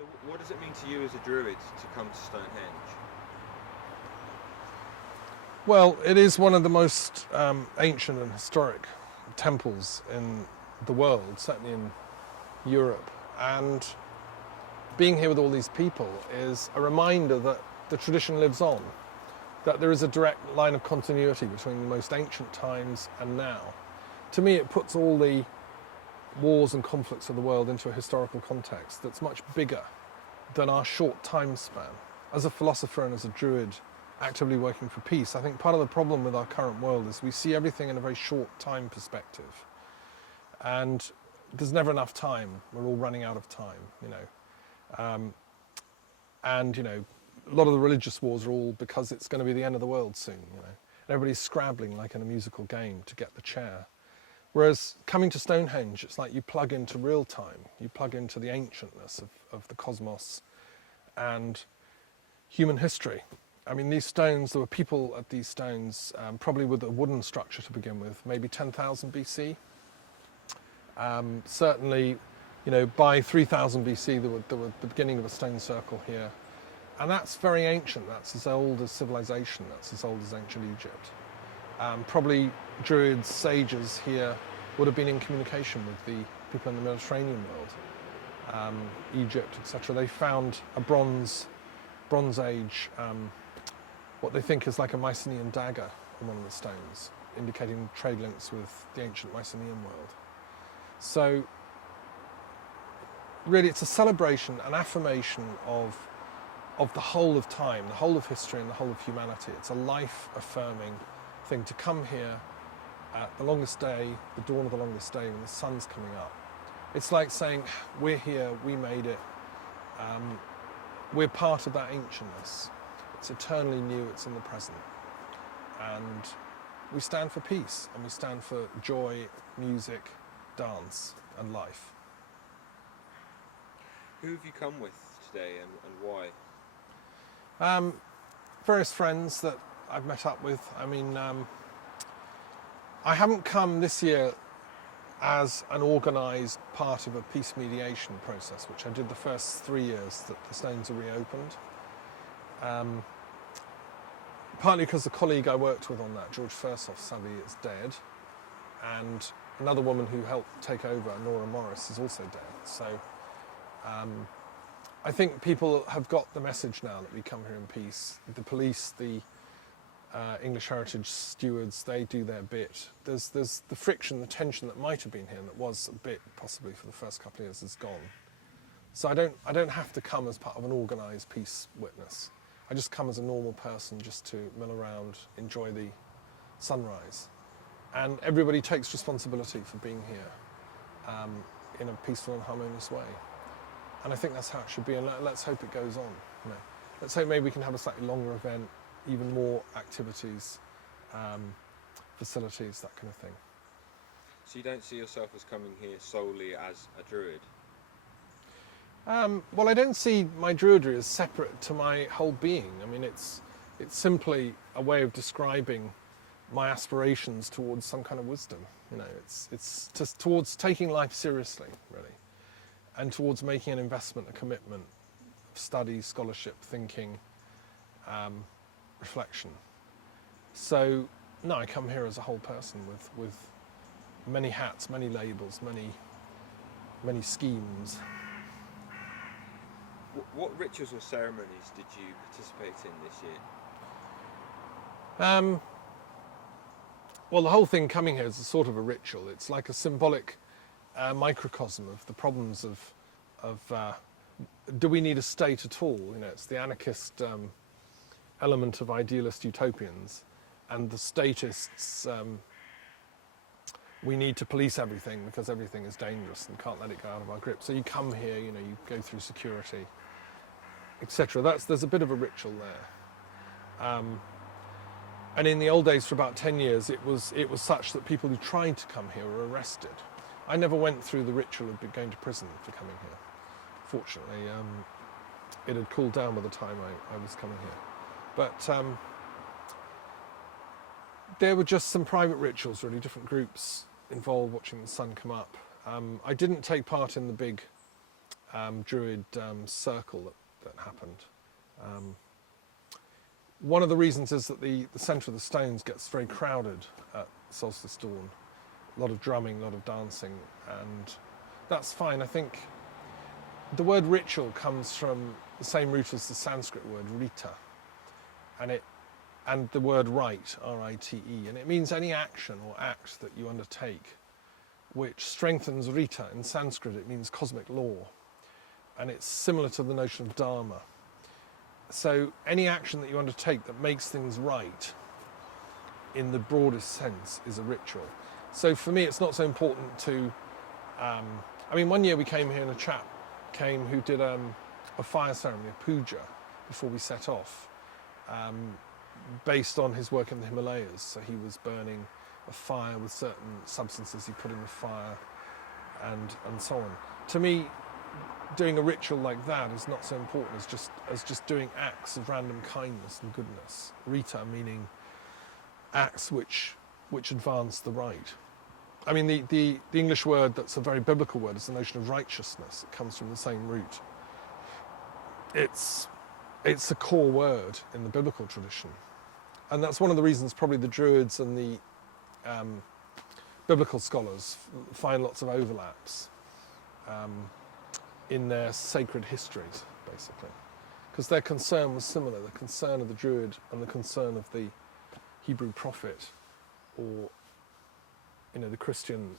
So what does it mean to you as a druid to come to Stonehenge? Well, it is one of the most ancient and historic temples in the world, certainly in Europe. And being here with all these people is a reminder that the tradition lives on, that there is a direct line of continuity between the most ancient times and now. To me, it puts all the wars and conflicts of the world into a historical context that's much bigger than our short time span. As a philosopher and as a druid actively working for peace, I think part of the problem with our current world is we see everything in a very short time perspective. And there's never enough time. We're all running out of time, and, a lot of the religious wars are all because it's going to be the end of the world soon, And everybody's scrabbling like in a musical game to get the chair. Whereas coming to Stonehenge, it's like you plug into real time. You plug into the ancientness of the cosmos and human history. I mean, these stones, there were people at these stones, probably with a wooden structure to begin with, maybe 10,000 BC. Certainly, by 3000 BC, there were the beginning of a stone circle here. And that's very ancient. That's as old as civilization. That's as old as ancient Egypt. Probably druids, sages here would have been in communication with the people in the Mediterranean world, Egypt, etc. They found a Bronze Age, what they think is like a Mycenaean dagger on one of the stones, indicating trade links with the ancient Mycenaean world. So really it's a celebration, an affirmation of the whole of time, the whole of history and the whole of humanity. It's a life-affirming thing to come here at the longest day, the dawn of the longest day when the sun's coming up. It's like saying, we're here, we made it, we're part of that ancientness. It's eternally new, it's in the present. And we stand for peace, and we stand for joy, music, dance, and life. Who have you come with today and why? Various friends that I've met up with. I mean, I haven't come this year as an organised part of a peace mediation process, which I did the first 3 years that the stones are reopened. Partly because the colleague I worked with on that, George Fursoff, sadly is dead, and another woman who helped take over, Nora Morris, is also dead. So I think people have got the message now that we come here in peace. The police, the English Heritage stewards, they do their bit. There's the friction, the tension that might have been here, and that was a bit possibly for the first couple of years, is gone. So I don't have to come as part of an organised peace witness. I just come as a normal person just to mill around, enjoy the sunrise. And everybody takes responsibility for being here in a peaceful and harmonious way. And I think that's how it should be, and let's hope it goes on. Let's hope maybe we can have a slightly longer event, even more activities, facilities, that kind of thing. So you don't see yourself as coming here solely as a druid? Well, I don't see my druidry as separate to my whole being. I mean, it's simply a way of describing my aspirations towards some kind of wisdom. It's just towards taking life seriously, really, and towards making an investment, a commitment of study, scholarship, thinking, reflection. So, no, I come here as a whole person with many hats, many labels, many schemes. What rituals or ceremonies did you participate in this year? Well, the whole thing coming here is a sort of a ritual. It's like a symbolic microcosm of the problems of do we need a state at all? It's the anarchist element of idealist utopians, and the statists, we need to police everything because everything is dangerous and can't let it go out of our grip. So you come here, you go through security, etc. There's a bit of a ritual there. And in the old days, for about 10 years, it was such that people who tried to come here were arrested. I never went through the ritual of going to prison for coming here. Fortunately, it had cooled down by the time I was coming here. But there were just some private rituals, really, different groups involved watching the sun come up. I didn't take part in the big Druid circle that happened. One of the reasons is that the centre of the stones gets very crowded at solstice dawn. A lot of drumming, a lot of dancing, and that's fine. I think the word ritual comes from the same root as the Sanskrit word rita, and the word rite, R-I-T-E, and it means any action or act that you undertake which strengthens rita. In Sanskrit it means cosmic law, and it's similar to the notion of dharma. So any action that you undertake that makes things right in the broadest sense is a ritual. So for me it's not so important to, one year we came here and a chap came who did a fire ceremony, a puja, before we set off, based on his work in the Himalayas. So he was burning a fire with certain substances he put in the fire and so on. To me, doing a ritual like that is not so important as just doing acts of random kindness and goodness. Rita meaning acts which advance the right. I mean, the English word that's a very biblical word is the notion of righteousness. It comes from the same root. It's a core word in the biblical tradition. And that's one of the reasons probably the Druids and the biblical scholars find lots of overlaps in their sacred histories, basically. Because their concern was similar. The concern of the Druid and the concern of the Hebrew prophet, or the Christian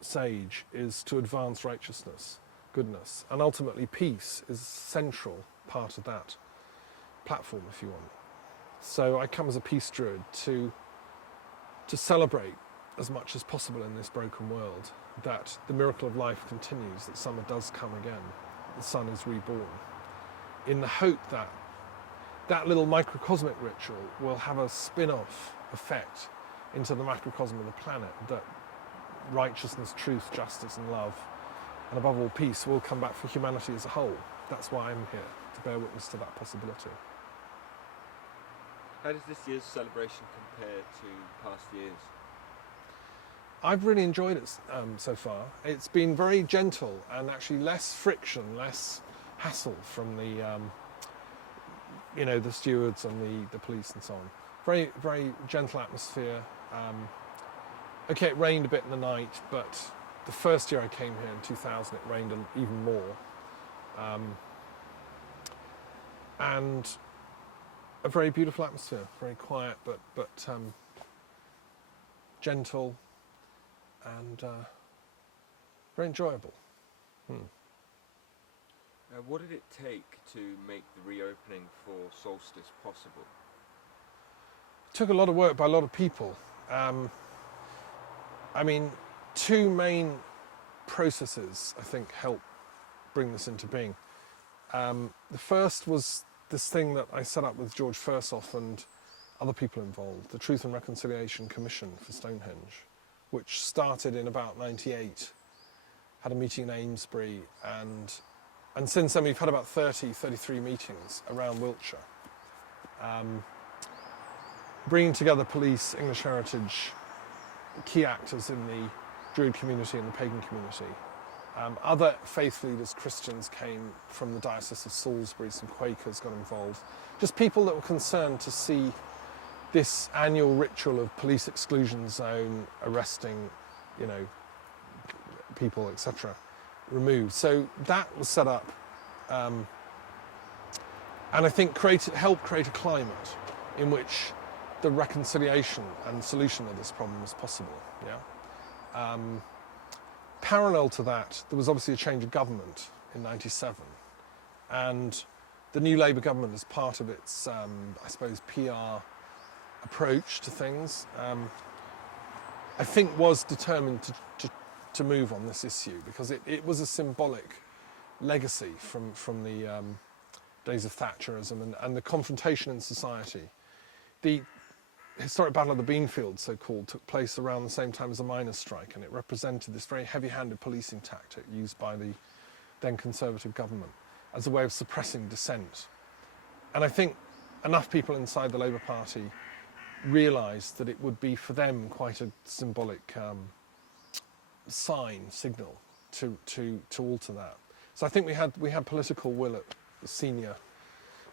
sage, is to advance righteousness, goodness, and ultimately peace is a central part of that platform, if you want. So I come as a peace druid to celebrate as much as possible in this broken world that the miracle of life continues, that summer does come again, the sun is reborn, in the hope that that little microcosmic ritual will have a spin-off effect into the macrocosm of the planet, that righteousness, truth, justice and love, and above all peace, will come back for humanity as a whole. That's why I'm here, to bear witness to that possibility. How does this year's celebration compare to past years? I've really enjoyed it so far. It's been very gentle and actually less friction, less hassle from the stewards and the police and so on. Very, very gentle atmosphere. Okay, it rained a bit in the night, but the first year I came here in 2000, it rained even more. And a very beautiful atmosphere, very quiet, but gentle and very enjoyable. What did it take to make the reopening for Solstice possible? It took a lot of work by a lot of people. Two main processes, I think, helped bring this into being. The first was this thing that I set up with George Fursoff and other people involved, the Truth and Reconciliation Commission for Stonehenge, which started in about 98, had a meeting in Amesbury, and since then we've had about 33 meetings around Wiltshire, bringing together police, English heritage, key actors in the Druid community and the pagan community. Other faith leaders, Christians, came from the Diocese of Salisbury, some Quakers got involved. Just people that were concerned to see this annual ritual of police exclusion zone, arresting, people, etc., removed. So that was set up, and I think helped create a climate in which the reconciliation and solution of this problem was possible. Yeah. Parallel to that, there was obviously a change of government in '97, and the new Labour government, as part of its, PR approach to things, I think was determined to move on this issue, because it was a symbolic legacy from the days of Thatcherism and the confrontation in society. The historic Battle of the Beanfields, so-called, took place around the same time as the miners' strike, and it represented this very heavy-handed policing tactic used by the then Conservative government as a way of suppressing dissent. And I think enough people inside the Labour Party realised that it would be for them quite a symbolic signal to alter that. So I think we had political will at the senior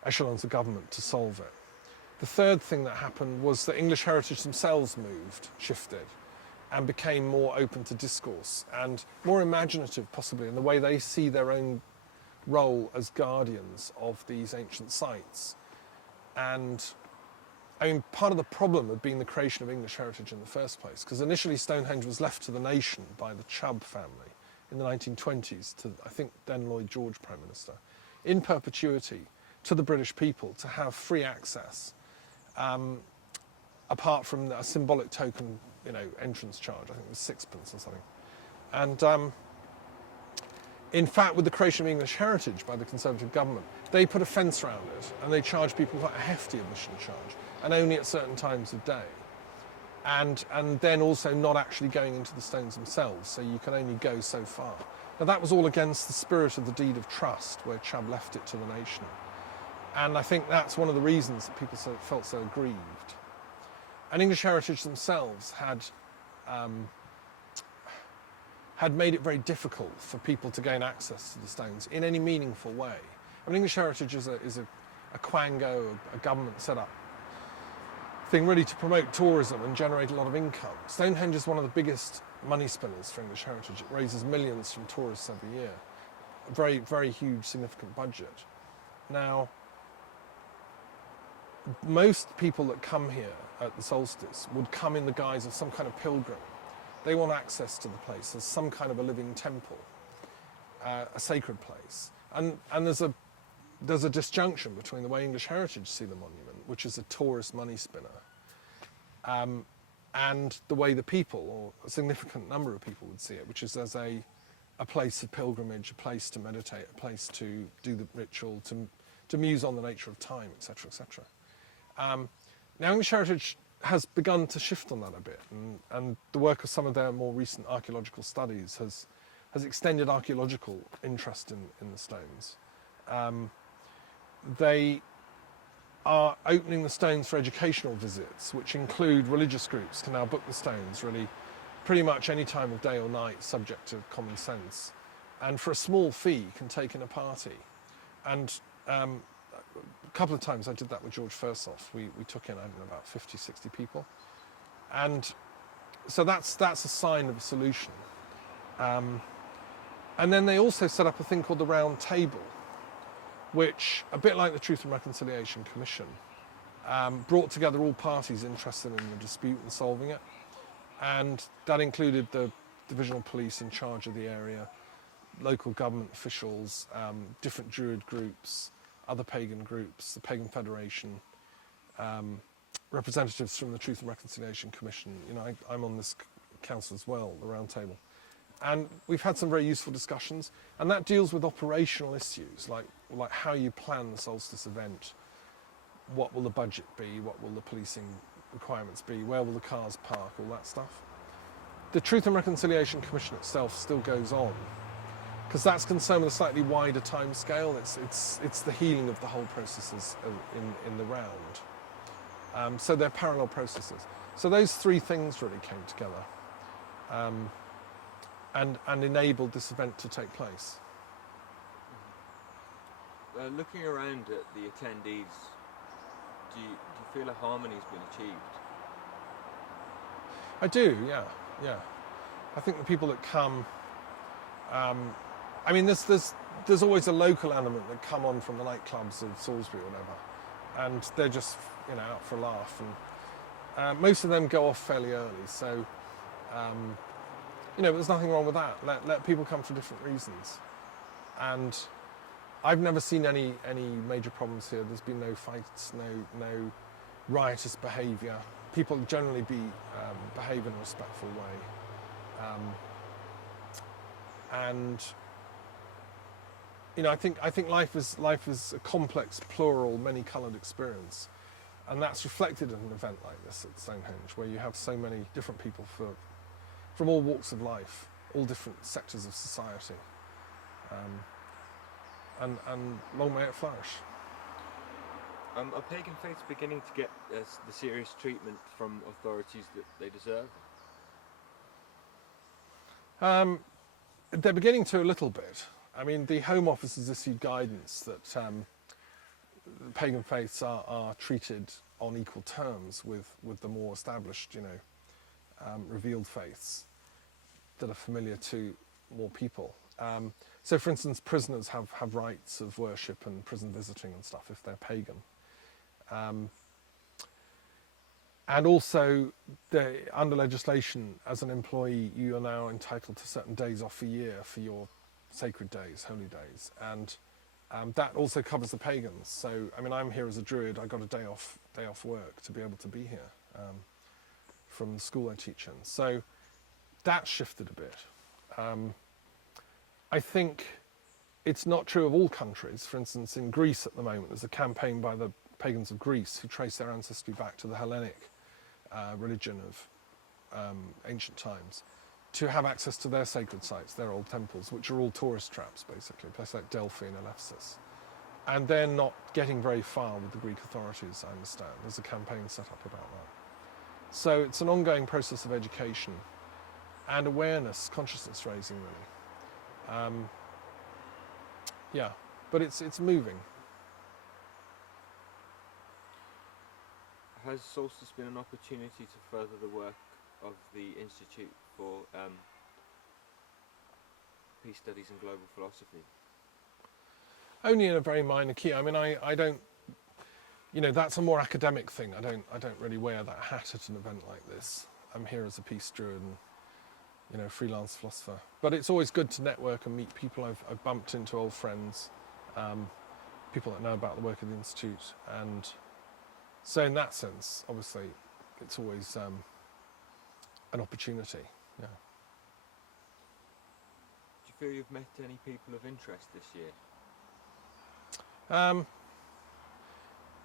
echelons of government to solve it. The third thing that happened was that English heritage themselves shifted, and became more open to discourse and more imaginative, possibly, in the way they see their own role as guardians of these ancient sites. And I mean, part of the problem had been the creation of English heritage in the first place, because initially Stonehenge was left to the nation by the Chubb family in the 1920s to, I think, then Lloyd George Prime Minister, in perpetuity to the British people to have free access, apart from a symbolic token, entrance charge. I think it was sixpence or something. And in fact, with the creation of English heritage by the Conservative government, they put a fence around it and they charged people quite a hefty admission charge, and only at certain times of day. And then also not actually going into the stones themselves, so you can only go so far. Now that was all against the spirit of the deed of trust, where Chubb left it to the nation. And I think that's one of the reasons that people felt so aggrieved. And English heritage themselves had made it very difficult for people to gain access to the stones in any meaningful way. I mean, English heritage is a quango, a government set up thing really to promote tourism and generate a lot of income. Stonehenge is one of the biggest money spinners for English heritage. It raises millions from tourists every year. A very, very huge, significant budget. Now, most people that come here at the solstice would come in the guise of some kind of pilgrim. They want access to the place as some kind of a living temple, a sacred place. And there's a disjunction between the way English heritage see the monument, which is a tourist money spinner, and the way the people, or a significant number of people, would see it, which is as a place of pilgrimage, a place to meditate, a place to do the ritual, to muse on the nature of time, etc., etc. Now, English heritage has begun to shift on that a bit, and the work of some of their more recent archaeological studies has extended archaeological interest in the stones. They are opening the stones for educational visits, which include religious groups can now book the stones really pretty much any time of day or night, subject to common sense, and for a small fee can take in a party. And a couple of times I did that with George Fursoff. We took in, I don't know, about 50, 60 people. And so that's a sign of a solution. And then they also set up a thing called the Round Table, which, a bit like the Truth and Reconciliation Commission, brought together all parties interested in the dispute and solving it. And that included the divisional police in charge of the area, local government officials, different Druid groups, other pagan groups, the Pagan Federation, representatives from the Truth and Reconciliation Commission. I'm on this council as well, the Round Table. And we've had some very useful discussions, and that deals with operational issues, like how you plan the solstice event, what will the budget be, what will the policing requirements be, where will the cars park, all that stuff. The Truth and Reconciliation Commission itself still goes on, because that's concerned with a slightly wider time scale. It's the healing of the whole processes in the round. So they're parallel processes. So those three things really came together and enabled this event to take place. Looking around at the attendees, do you feel a harmony's been achieved? I do, yeah. I think the people that come, I mean, there's always a local element that come on from the nightclubs of Salisbury or whatever, and they're just out for a laugh, and most of them go off fairly early. So there's nothing wrong with that. Let people come for different reasons, and I've never seen any major problems here. There's been no fights, no riotous behaviour. People generally behave in a respectful way, and I think life is a complex, plural, many-coloured experience, and that's reflected in an event like this at Stonehenge, where you have so many different people from all walks of life, all different sectors of society, and long may it flourish. Are pagan faiths beginning to get the serious treatment from authorities that they deserve? They're beginning to a little bit. I mean, the Home Office has issued guidance that pagan faiths are treated on equal terms with the more established, revealed faiths that are familiar to more people. So, for instance, prisoners have rights of worship and prison visiting and stuff if they're pagan. And also, under legislation, as an employee, you are now entitled to certain days off a year for your sacred days, holy days. And that also covers the pagans. So, I mean, I'm here as a druid. I got a day off work to be able to be here from the school I teach in. So that shifted a bit. I think it's not true of all countries. For instance, in Greece at the moment, there's a campaign by the pagans of Greece who trace their ancestry back to the Hellenic religion of ancient times, to have access to their sacred sites, their old temples, which are all tourist traps, basically, places like Delphi and Ephesus. And they're not getting very far with the Greek authorities, I understand. There's a campaign set up about that. So it's an ongoing process of education and awareness, consciousness raising, really. Yeah, but it's moving. Has Solstice been an opportunity to further the work of the Institute for Peace Studies and Global Philosophy? Only in a very minor key. I mean, I don't, that's a more academic thing. I don't really wear that hat at an event like this. I'm here as a peace druid and, freelance philosopher. But it's always good to network and meet people. I've bumped into old friends, people that know about the work of the Institute. And so in that sense, obviously, it's always an opportunity. Yeah. Do you feel you've met any people of interest this year?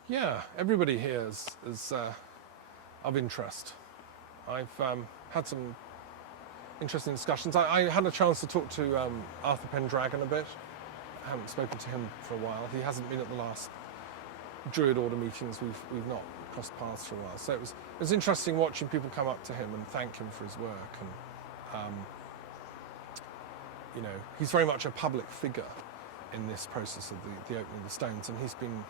Yeah, everybody here is of interest. I've had some interesting discussions. I had a chance to talk to Arthur Pendragon a bit. I haven't spoken to him for a while. He hasn't been at the last Druid Order meetings. We've not crossed paths for a while. So it was interesting watching people come up to him and thank him for his work. And he's very much a public figure in this process of the opening of the stones, and he's been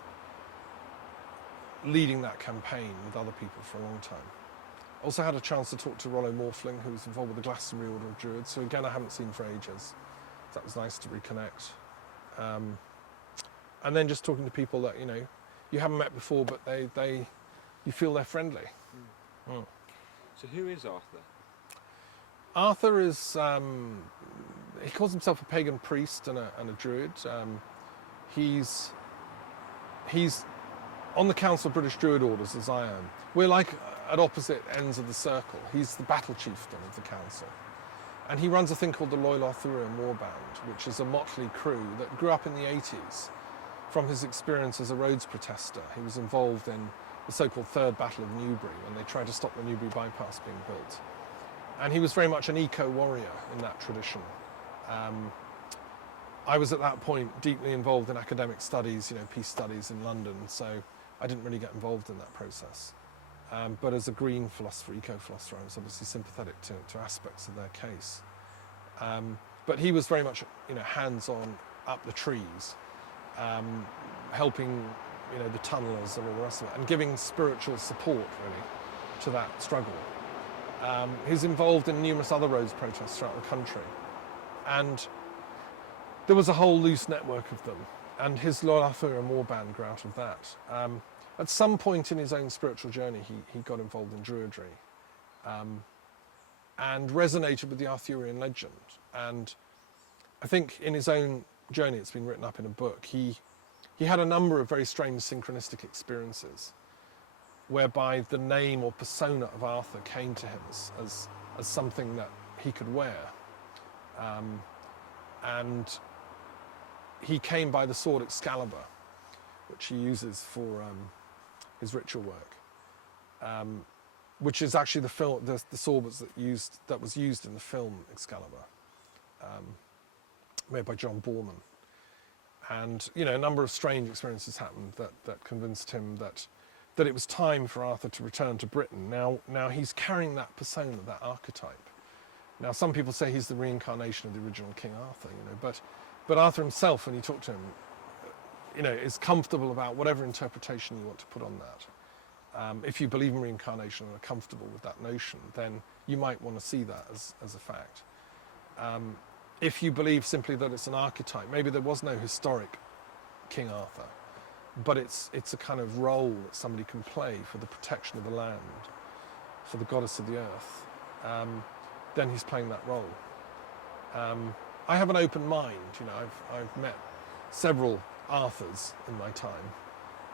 leading that campaign with other people for a long time. Also had a chance to talk to Rollo Morfling, who's involved with the Glastonbury Order of Druids, who again I haven't seen for ages. So that was nice to reconnect. And then just talking to people that you haven't met before, but you feel they're friendly. Mm. So who is Arthur? Arthur is, he calls himself a pagan priest and a druid. He's on the Council of British Druid Orders, as I am. We're like at opposite ends of the circle. He's the battle chieftain of the council. And he runs a thing called the Loyal Arthurian Warband, which is a motley crew that grew up in the 80s from his experience as a Rhodes protester. He was involved in the so-called Third Battle of Newbury, when they tried to stop the Newbury bypass being built. And he was very much an eco-warrior in that tradition. I was at that point deeply involved in academic studies, peace studies in London, so I didn't really get involved in that process. But as a green philosopher, eco-philosopher, I was obviously sympathetic to aspects of their case. But he was very much, hands-on up the trees, helping, the tunnellers and all the rest of it, and giving spiritual support, really, to that struggle. He's involved in numerous other roads protests throughout the country. And there was a whole loose network of them. And his Loyal Arthurian Warband grew out of that. At some point in his own spiritual journey, he got involved in Druidry and resonated with the Arthurian legend. And I think in his own journey, it's been written up in a book, he had a number of very strange synchronistic experiences whereby the name or persona of Arthur came to him as something that he could wear. And he came by the sword Excalibur, which he uses for his ritual work, which is actually the sword that was used in the film Excalibur, made by John Borman. And a number of strange experiences happened that convinced him that it was time for Arthur to return to Britain. Now he's carrying that persona, that archetype. Now some people say he's the reincarnation of the original King Arthur, but But Arthur himself, when you talk to him, is comfortable about whatever interpretation you want to put on that. If you believe in reincarnation and are comfortable with that notion, then you might want to see that as a fact. If you believe simply that it's an archetype, maybe there was no historic King Arthur, but it's a kind of role that somebody can play for the protection of the land, for the goddess of the earth, then he's playing that role. I have an open mind. I've met several Arthurs in my time,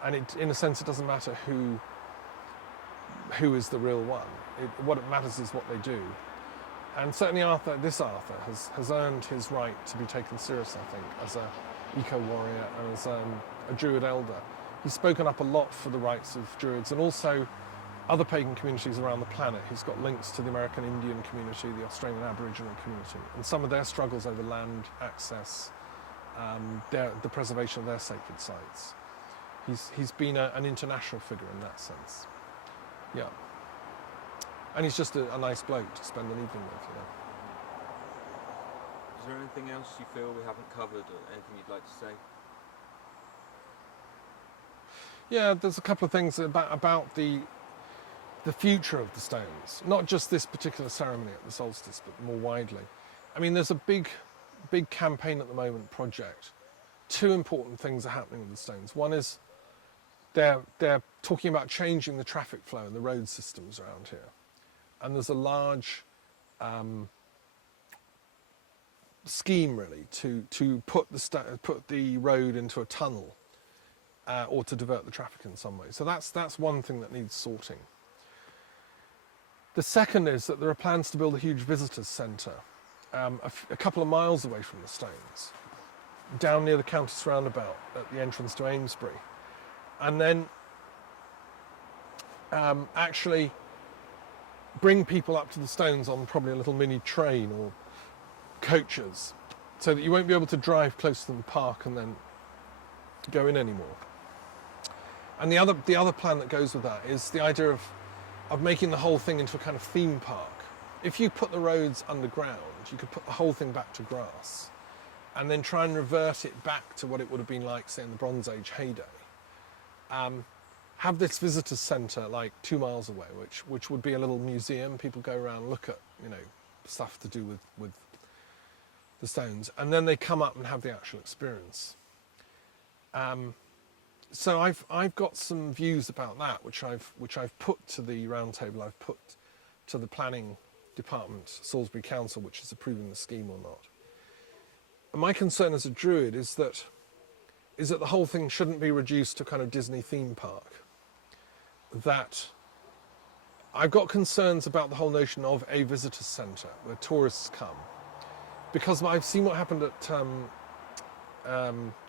and in a sense it doesn't matter who is the real one. What it matters is what they do. And certainly this Arthur has earned his right to be taken serious, I think, as a eco-warrior and as a Druid elder. He's spoken up a lot for the rights of Druids and also other pagan communities around the planet. He's got links to the American Indian community, the Australian Aboriginal community, and some of their struggles over land access, the preservation of their sacred sites. He's been an international figure in that sense. Yeah. And he's just a nice bloke to spend an evening with, Is there anything else you feel we haven't covered, or anything you'd like to say? Yeah, there's a couple of things about the future of the stones. Not just this particular ceremony at the solstice, but more widely. I mean, there's a big campaign at the moment, project. Two important things are happening with the stones. One is they're talking about changing the traffic flow and the road systems around here. And there's a large scheme, really, to put the road into a tunnel or to divert the traffic in some way. So that's one thing that needs sorting. The second is that there are plans to build a huge visitors centre a couple of miles away from the stones, down near the Countess Roundabout at the entrance to Amesbury. And then actually bring people up to the stones on probably a little mini train or coaches, so that you won't be able to drive close to the park and then go in anymore. And the other plan that goes with that is the idea of making the whole thing into a kind of theme park. If you put the roads underground, you could put the whole thing back to grass and then try and revert it back to what it would have been like, say, in the Bronze Age heyday. Have this visitors centre like 2 miles away, which would be a little museum. People go around and look at, stuff to do with the stones, and then they come up and have the actual experience. So I've got some views about that, which I've put to the round table. I've put to the planning department, Salisbury Council, which is approving the scheme or not. And my concern as a Druid is that the whole thing shouldn't be reduced to kind of Disney theme park. That I've got concerns about the whole notion of a visitor centre where tourists come, because I've seen what happened at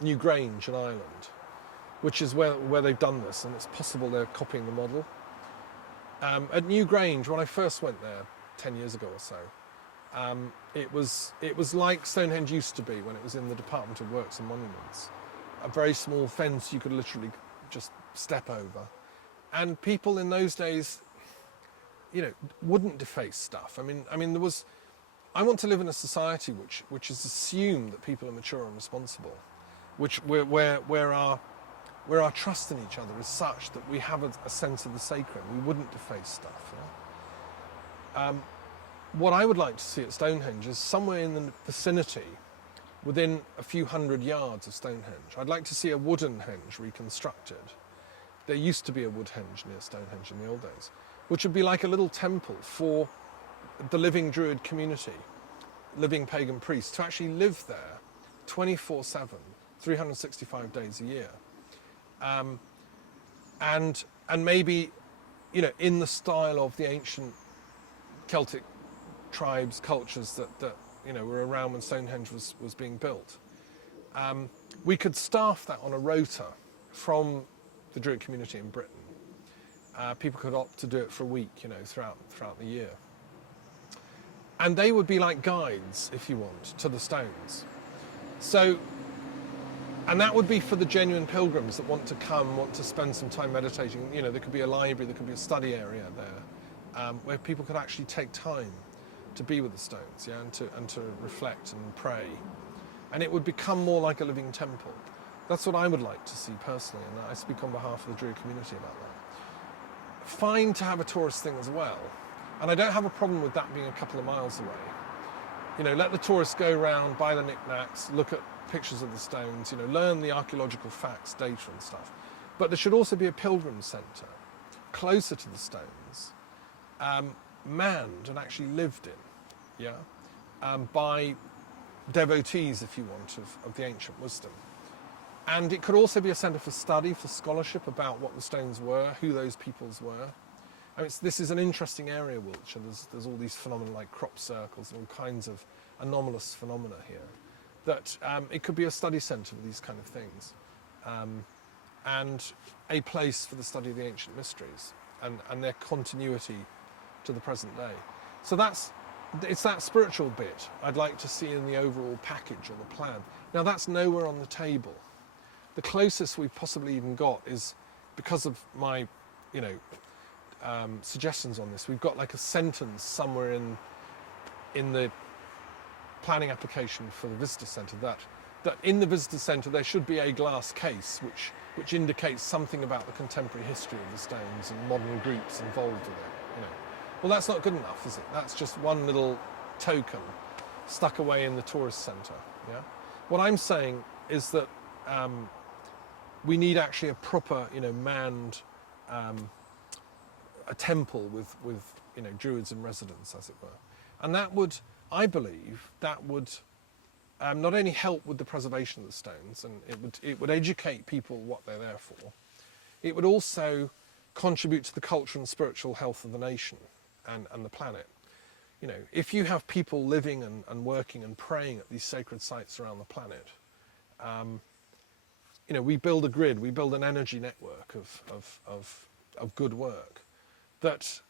New Grange in Ireland, which is where they've done this, and it's possible they're copying the model. At New Grange, when I first went there 10 years ago or so, it was like Stonehenge used to be when it was in the Department of Works and Monuments. A very small fence you could literally just step over. And people in those days, wouldn't deface stuff. I mean, there was. I want to live in a society which has assumed that people are mature and responsible, where our trust in each other is such that we have a sense of the sacred. We wouldn't deface stuff. What I would like to see at Stonehenge is somewhere in the vicinity, within a few hundred yards of Stonehenge. I'd like to see a wooden henge reconstructed. There used to be a wood henge near Stonehenge in the old days, which would be like a little temple for the living Druid community, living pagan priests, to actually live there 24/7, 365 days a year. And maybe, in the style of the ancient Celtic tribes, cultures that were around when Stonehenge was being built. We could staff that on a rota from the Druid community in Britain. People could opt to do it for a week, throughout the year. And they would be like guides, if you want, to the stones. And that would be for the genuine pilgrims that want to come, want to spend some time meditating. There could be a library, there could be a study area there, where people could actually take time to be with the stones, and to reflect and pray. and it would become more like a living temple. That's what I would like to see personally, and I speak on behalf of the Druid community about that. Fine to have a tourist thing as well, and I don't have a problem with that being a couple of miles away. You know, let the tourists go around, buy the knickknacks, look at pictures of the stones, you know, learn the archaeological facts, data and stuff. But there should also be a pilgrim centre closer to the stones, manned and actually lived in, by devotees, if you want, of the ancient wisdom. And it could also be a centre for study, for scholarship about what the stones were, who those peoples were. I mean, this is an interesting area, Wiltshire. There's all these phenomena like crop circles and all kinds of anomalous phenomena here. That it could be a study centre for these kind of things, and a place for the study of the ancient mysteries and their continuity to the present day. So it's that spiritual bit I'd like to see in the overall package or the plan. Now that's nowhere on the table. The closest we've possibly even got is, because of my, suggestions on this, we've got like a sentence somewhere in the planning application for the visitor centre that in the visitor centre there should be a glass case which indicates something about the contemporary history of the stones and modern groups involved with it. Well, that's not good enough, is it? That's just one little token stuck away in the tourist centre. Yeah. What I'm saying is that we need actually a proper, manned a temple with druids in residence, as it were, and that would, I believe, that would not only help with the preservation of the stones, and it would educate people what they're there for. It would also contribute to the cultural and spiritual health of the nation and the planet. If you have people living and working and praying at these sacred sites around the planet, we build a grid, we build an energy network of good work that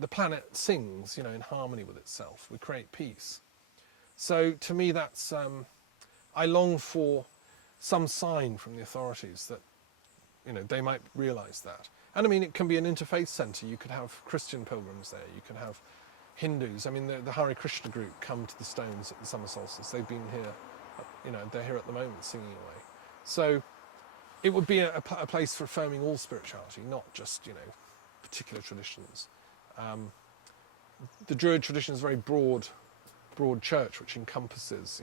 the planet sings, in harmony with itself. We create peace. So to me, that's I long for some sign from the authorities that they might realise that. And I mean, it can be an interfaith centre. You could have Christian pilgrims there. You can have Hindus. I mean, the Hare Krishna group come to the stones at the summer solstice. They've been here, they're here at the moment singing away. So it would be a place for affirming all spirituality, not just particular traditions. The Druid tradition is a very broad church, which encompasses,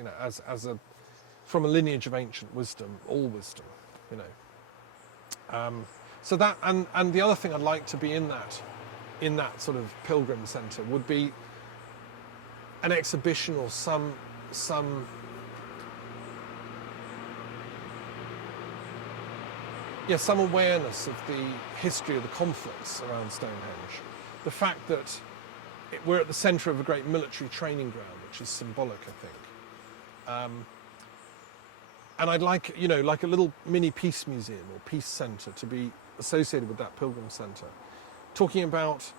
from a lineage of ancient wisdom, all wisdom, So that, and the other thing I'd like to be in that sort of pilgrim centre would be an exhibition or some awareness of the history of the conflicts around Stonehenge. The fact that we're at the centre of a great military training ground, which is symbolic, I think. And I'd like, like a little mini peace museum or peace centre to be associated with that pilgrim centre, talking about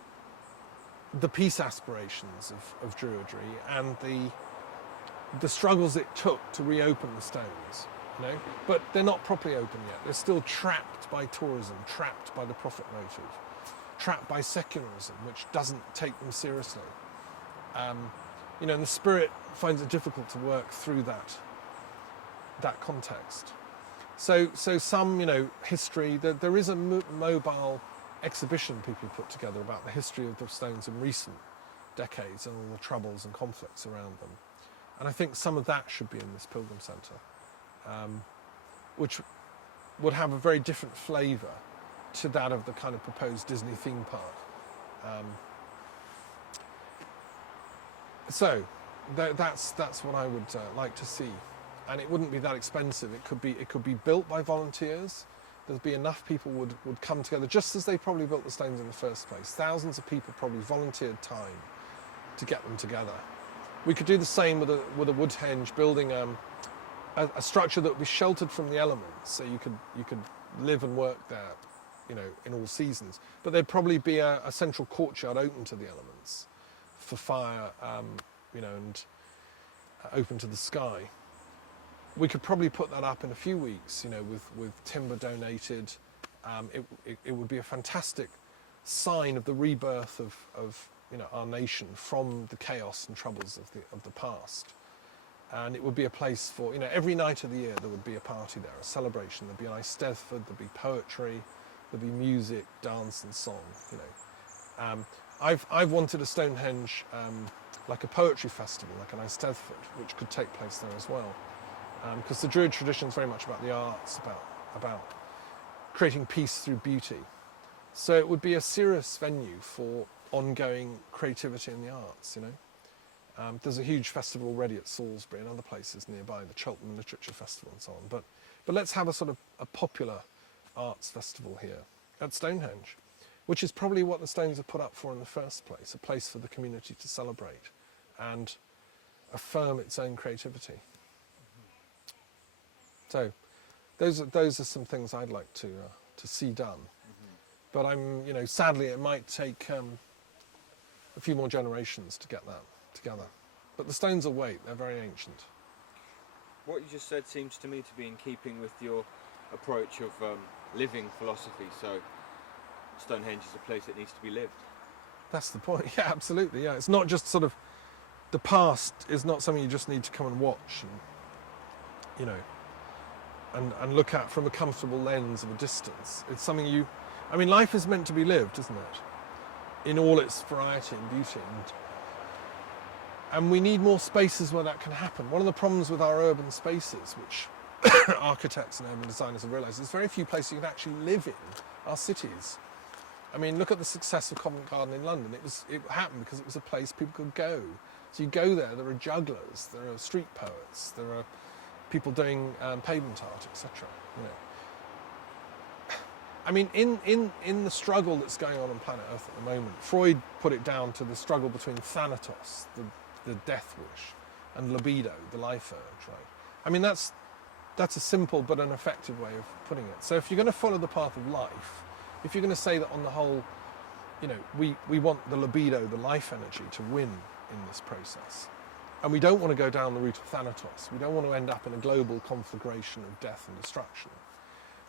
the peace aspirations of Druidry and the struggles it took to reopen the stones. But they're not properly open yet. They're still trapped by tourism, trapped by the profit motive, trapped by secularism, which doesn't take them seriously. And the spirit finds it difficult to work through that context. So some, history. There is a mobile exhibition people put together about the history of the stones in recent decades and all the troubles and conflicts around them. And I think some of that should be in this pilgrim centre. Which would have a very different flavour to that of the kind of proposed Disney theme park. So that's what I would like to see, and it wouldn't be that expensive. It could be built by volunteers. There'd be enough people would come together, just as they probably built the stones in the first place. Thousands of people probably volunteered time to get them together. We could do the same with a Woodhenge, building a structure that would be sheltered from the elements, so you could live and work there, in all seasons. But there'd probably be a central courtyard open to the elements for fire, and open to the sky. We could probably put that up in a few weeks, with timber donated. It would be a fantastic sign of the rebirth of our nation from the chaos and troubles of the past. And it would be a place for, every night of the year there would be a party there, a celebration. There'd be an Eisteddfod, there'd be poetry, there'd be music, dance and song, I've wanted a Stonehenge, like a poetry festival, like an Eisteddfod, which could take place there as well. Because the Druid tradition is very much about the arts, about creating peace through beauty. So it would be a serious venue for ongoing creativity in the arts, There's a huge festival already at Salisbury and other places nearby, the Cheltenham Literature Festival and so on. But let's have a sort of a popular arts festival here at Stonehenge, which is probably what the Stones are put up for in the first place, a place for the community to celebrate and affirm its own creativity. So those are some things I'd like to see done. But sadly it might take a few more generations to get that together. But the Stones will wait, they're very ancient. What you just said seems to me to be in keeping with your approach of living philosophy, so Stonehenge is a place that needs to be lived. That's the point, yeah, absolutely, yeah. It's not just sort of, the past is not something you just need to come and watch and look at from a comfortable lens of a distance. It's something life is meant to be lived, isn't it? In all its variety and beauty. And we need more spaces where that can happen. One of the problems with our urban spaces, which architects and urban designers have realised, there's very few places you can actually live in our cities. Look at the success of Covent Garden in London. It happened because it was a place people could go. So you go there are jugglers, there are street poets, there are people doing pavement art, etc. In the struggle that's going on planet Earth at the moment, Freud put it down to the struggle between Thanatos, the death wish, and libido, the life urge, right? That's a simple but an effective way of putting it. So if you're going to follow the path of life, if you're going to say that on the whole, we want the libido, the life energy, to win in this process, and we don't want to go down the route of Thanatos, we don't want to end up in a global conflagration of death and destruction,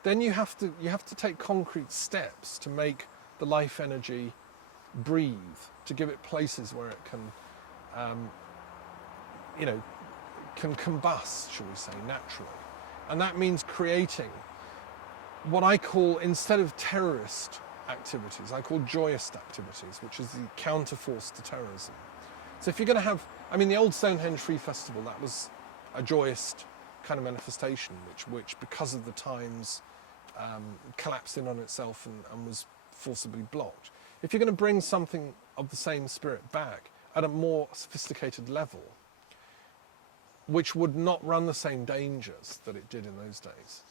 then you have to take concrete steps to make the life energy breathe, to give it places where it can, can combust, shall we say, naturally. And that means creating what I call, instead of terrorist activities, I call joyous activities, which is the counterforce to terrorism. So if you're going to have, the old Stonehenge Free Festival, that was a joyous kind of manifestation, which because of the times, collapsed in on itself and was forcibly blocked. If you're going to bring something of the same spirit back at a more sophisticated level, which would not run the same dangers that it did in those days,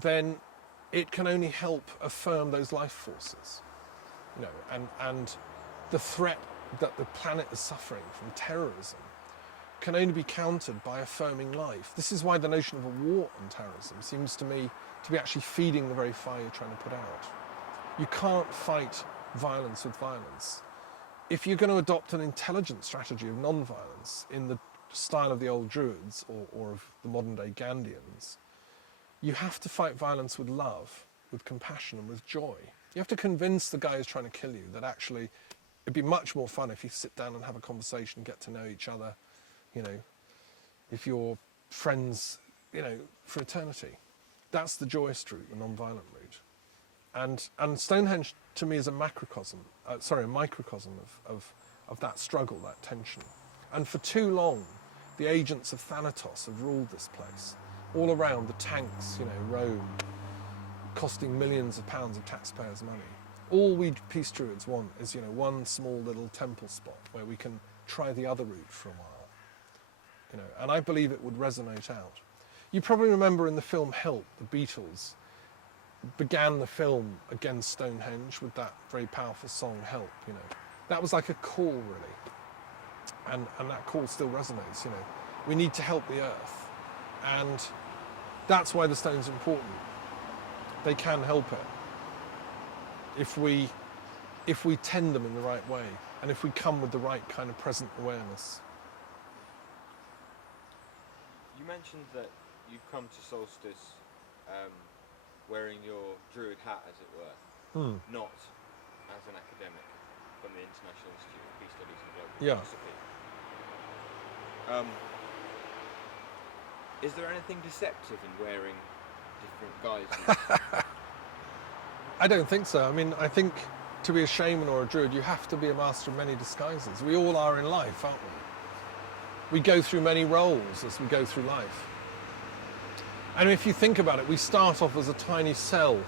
then it can only help affirm those life forces, and the threat that the planet is suffering from terrorism can only be countered by affirming life. This is why the notion of a war on terrorism seems to me to be actually feeding the very fire you're trying to put out. You can't fight violence with violence. If you're going to adopt an intelligent strategy of non-violence in the style of the old Druids or of the modern day Gandhians, you have to fight violence with love, with compassion and with joy. You have to convince the guy who's trying to kill you that actually it'd be much more fun if you sit down and have a conversation, get to know each other, if you're friends, for eternity. That's the joyous route, the non-violent route. And Stonehenge to me is a microcosm of that struggle, that tension. And for too long, the agents of Thanatos have ruled this place. All around, the tanks, Rome, costing millions of pounds of taxpayers' money. All we peace druids want is, one small little temple spot where we can try the other route for a while. And I believe it would resonate out. You probably remember in the film Help, the Beatles began the film against Stonehenge with that very powerful song Help, That was like a call, really. And that call still resonates, We need to help the earth. And that's why the Stones are important. They can help it if we tend them in the right way and if we come with the right kind of present awareness. You mentioned that you've come to Solstice wearing your druid hat, as it were, not as an academic from the International Institute of Peace Studies and Global Philosophy. Is there anything deceptive in wearing different guises? I don't think so. I mean, I think to be a shaman or a druid, you have to be a master of many disguises. We all are in life, aren't we? We go through many roles as we go through life. And if you think about it, we start off as a tiny cell,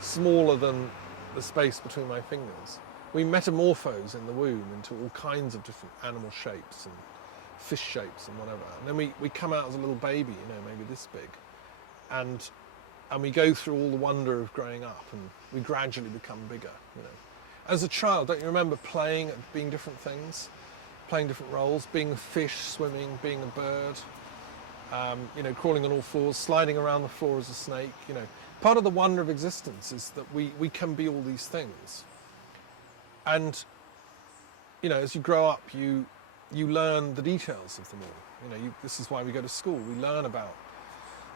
smaller than the space between my fingers. We metamorphose in the womb into all kinds of different animal shapes and fish shapes and whatever. And then we come out as a little baby, maybe this big. And we go through all the wonder of growing up, and we gradually become bigger, As a child, don't you remember playing at being different things? Playing different roles, being a fish, swimming, being a bird, crawling on all fours, sliding around the floor as a snake, Part of the wonder of existence is that we can be all these things. And, as you grow up, you learn the details of them all. This is why we go to school. We learn about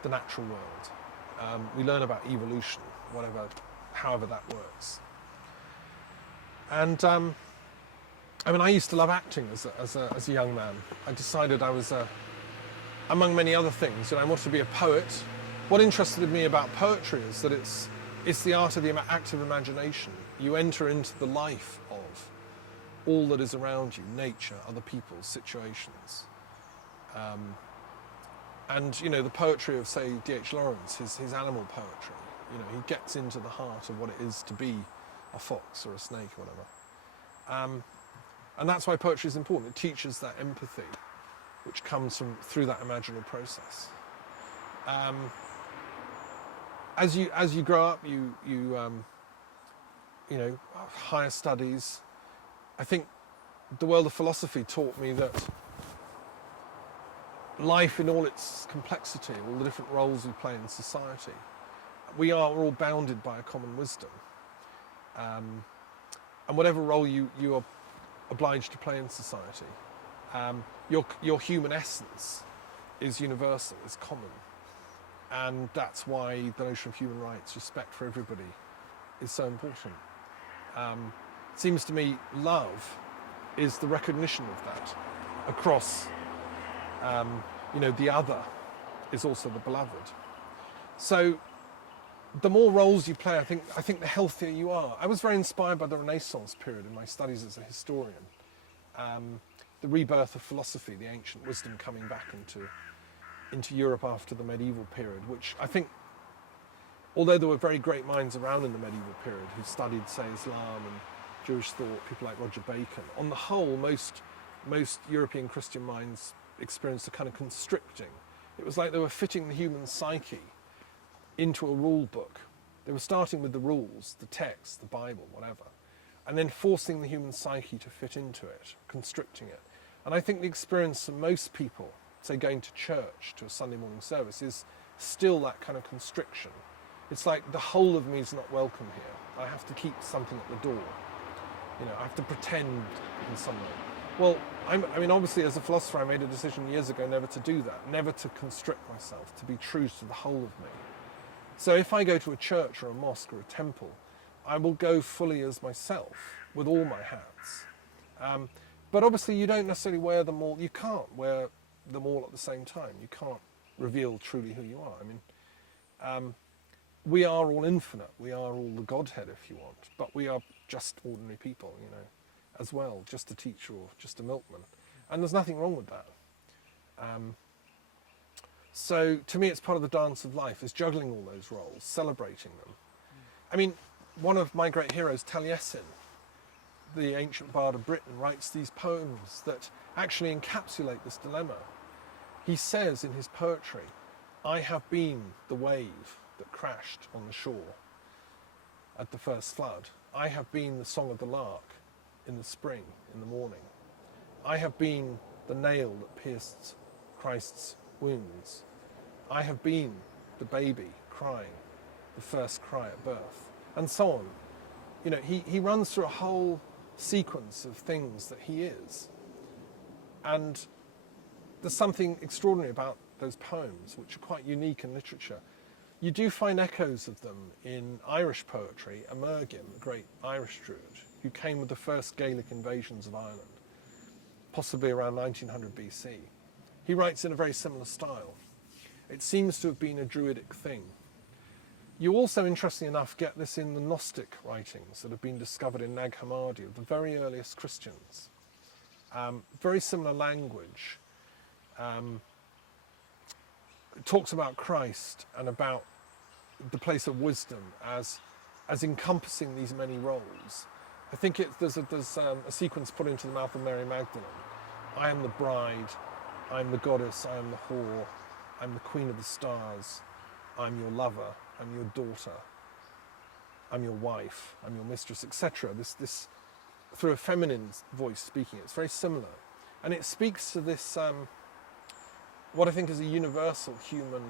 the natural world. We learn about evolution, however that works. And I used to love acting as a young man. I decided I was, among many other things, I wanted to be a poet. What interested me about poetry is that it's the art of the active imagination. You enter into the life of all that is around you, nature, other people, situations. And the poetry of, say, D.H. Lawrence, his animal poetry, he gets into the heart of what it is to be a fox or a snake or whatever. And that's why poetry is important. It teaches that empathy, which comes through that imaginal process. As you grow up, higher studies. I think the world of philosophy taught me that life in all its complexity, all the different roles we play in society, we're all bounded by a common wisdom. And whatever role you are obliged to play in society, your human essence is universal, is common. And that's why the notion of human rights, respect for everybody, is so important. It seems to me love is the recognition of that across, the other is also the beloved. So the more roles you play, I think the healthier you are. I was very inspired by the Renaissance period in my studies as a historian. The rebirth of philosophy, the ancient wisdom coming back into Europe after the medieval period, which I think, although there were very great minds around in the medieval period who studied, say, Islam and Jewish thought, people like Roger Bacon, on the whole, most European Christian minds experienced a kind of constricting. It was like they were fitting the human psyche into a rule book. They were starting with the rules, the text, the Bible, whatever, and then forcing the human psyche to fit into it, constricting it. And I think the experience of most people, say going to church, to a Sunday morning service, is still that kind of constriction. It's like the whole of me is not welcome here. I have to keep something at the door. I have to pretend in some way. Well, obviously as a philosopher I made a decision years ago never to do that, never to constrict myself, to be true to the whole of me. So if I go to a church or a mosque or a temple, I will go fully as myself, with all my hats. But obviously you don't necessarily wear them all, you can't wear them all at the same time. You can't reveal truly who you are. We are all infinite. We are all the Godhead, if you want. But we are just ordinary people, as well. Just a teacher or just a milkman. And there's nothing wrong with that. So to me, it's part of the dance of life, is juggling all those roles, celebrating them. One of my great heroes, Taliesin, the ancient bard of Britain, writes these poems that actually encapsulate this dilemma. He says in his poetry, "I have been the wave that crashed on the shore at the first flood. I have been the song of the lark in the spring, in the morning. I have been the nail that pierced Christ's wounds. I have been the baby crying, the first cry at birth," and so on. He runs through a whole sequence of things that he is. And there's something extraordinary about those poems, which are quite unique in literature. You do find echoes of them in Irish poetry. Emergim, a great Irish druid, who came with the first Gaelic invasions of Ireland, possibly around 1900 BC. he writes in a very similar style. It seems to have been a Druidic thing. You also, interestingly enough, get this in the Gnostic writings that have been discovered in Nag Hammadi, the very earliest Christians. Very similar language. It talks about Christ and about the place of wisdom as encompassing these many roles. I think there's a sequence put into the mouth of Mary Magdalene. I am the bride, I am the goddess, I am the whore, I'm the queen of the stars, I'm your lover, I'm your daughter, I'm your wife, I'm your mistress, etc. This through a feminine voice speaking. It's very similar. And it speaks to this, what I think is a universal human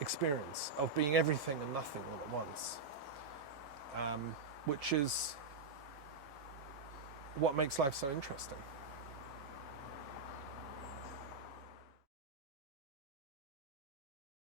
experience of being everything and nothing all at once, which is what makes life so interesting.